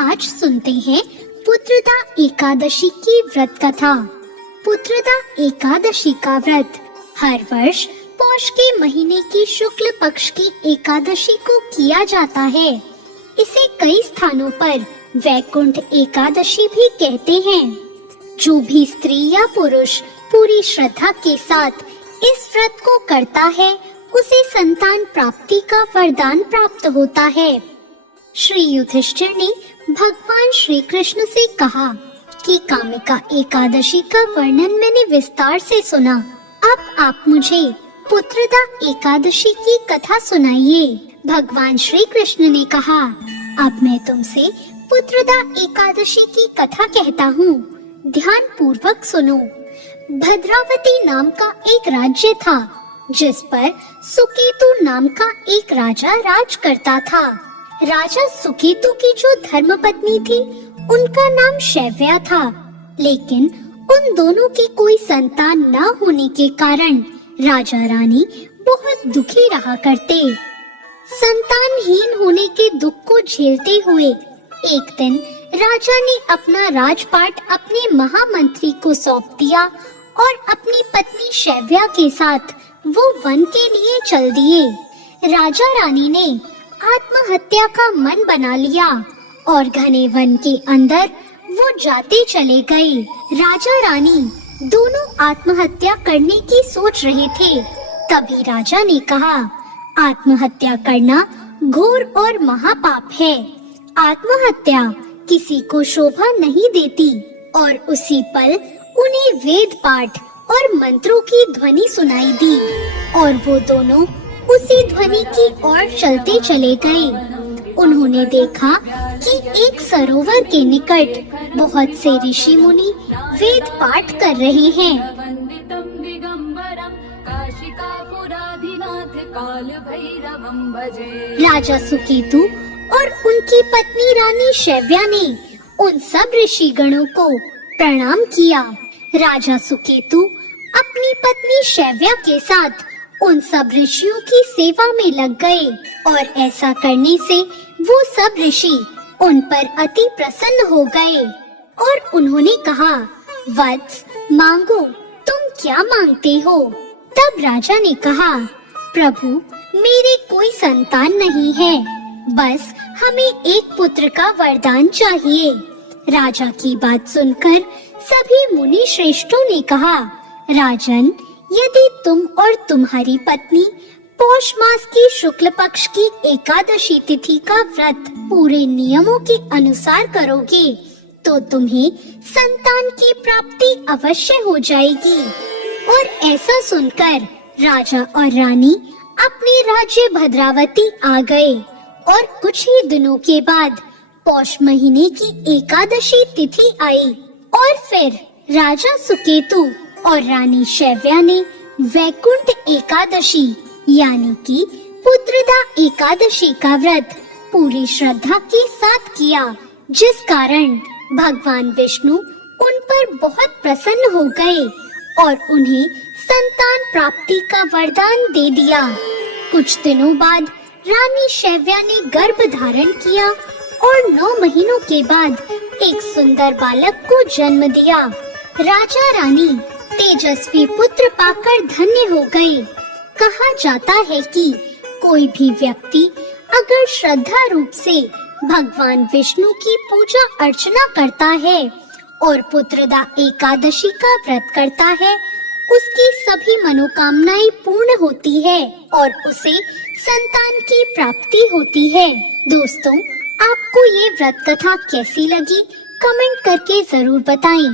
आज सुनते हैं पुत्रदा एकादशी की व्रत कथा। पुत्रदा एकादशी का व्रत हर वर्ष पौष के महीने की शुक्ल पक्ष की एकादशी को किया जाता है। इसे कई स्थानों पर वैकुंठ एकादशी भी कहते हैं। जो भी स्त्री या पुरुष पूरी श्रद्धा के साथ इस व्रत को करता है उसे संतान प्राप्ति का वरदान प्राप्त होता है। श्री युधिष्ठिर ने भगवान श्री कृष्ण से कहा कि कामिका एकादशी का वर्णन मैंने विस्तार से सुना, अब आप मुझे पुत्रदा एकादशी की कथा सुनाइए। भगवान श्री कृष्ण ने कहा, अब मैं तुमसे पुत्रदा एकादशी की कथा कहता हूँ, ध्यान पूर्वक सुनो। भद्रावती नाम का एक राज्य था जिस पर सुकेतु नाम का एक राजा राज करता था। राजा सुकेतु की जो धर्मपत्नी थी उनका नाम शैव्या था, लेकिन उन दोनों की कोई संतान न होने के कारण राजा रानी बहुत दुखी रहा करते। संतानहीन होने के दुख को झेलते हुए एक दिन राजा ने अपना राजपाट अपने महामंत्री को सौंप दिया और अपनी पत्नी शैव्या के साथ वो वन के लिए चल दिए। राजा रानी ने आत्महत्या का मन बना लिया और घने वन के अंदर वो जाते चले गए। राजा रानी दोनों आत्महत्या करने की सोच रहे थे। तभी राजा ने कहा, आत्महत्या करना घोर और महापाप है। आत्महत्या किसी को शोभा नहीं देती। और उसी पल उन्हें वेद पाठ और मंत्रों की ध्वनि सुनाई दी और वो दोनों उसी ध्वनि की ओर चलते चले गए। उन्होंने देखा कि एक सरोवर के निकट बहुत से ऋषि मुनि वेद पाठ कर रहे हैं। राजा सुकेतु और उनकी पत्नी रानी शैव्या ने उन सब ऋषि गणों को प्रणाम किया। राजा सुकेतु अपनी पत्नी शैव्या के साथ उन सब ऋषियों की सेवा में लग गए और ऐसा करने से वो सब ऋषि उन पर अति प्रसन्न हो गए और उन्होंने कहा, वत्स मांगो, तुम क्या मांगते हो? तब राजा ने कहा, प्रभु मेरे कोई संतान नहीं है, बस हमें एक पुत्र का वरदान चाहिए। राजा की बात सुनकर सभी मुनि श्रेष्ठों ने कहा, राजन, यदि तुम और तुम्हारी पत्नी पौष मास की शुक्ल पक्ष की एकादशी तिथि का व्रत पूरे नियमों के अनुसार करोगे तो तुम्हें संतान की प्राप्ति अवश्य हो जाएगी। और ऐसा सुनकर राजा और रानी अपने राज्य भद्रावती आ गए और कुछ ही दिनों के बाद पौष महीने की एकादशी तिथि आई और फिर राजा सुकेतु और रानी शैव्या ने वैकुंठ एकादशी यानी कि पुत्रदा एकादशी का व्रत पूरी श्रद्धा के साथ किया, जिस कारण भगवान विष्णु उन पर बहुत प्रसन्न हो गए और उन्हें संतान प्राप्ति का वरदान दे दिया। कुछ दिनों बाद रानी शैव्या ने गर्भ धारण किया और 9 महीनों के बाद एक सुंदर बालक को जन्म दिया। राजा रानी तेजस्वी पुत्र पाकर धन्य हो गए। कहा जाता है कि कोई भी व्यक्ति अगर श्रद्धा रूप से भगवान विष्णु की पूजा अर्चना करता है और पुत्रदा एकादशी का व्रत करता है, उसकी सभी मनोकामनाएं पूर्ण होती है और उसे संतान की प्राप्ति होती है। दोस्तों, आपको ये व्रत कथा कैसी लगी? कमेंट करके जरूर बताएं।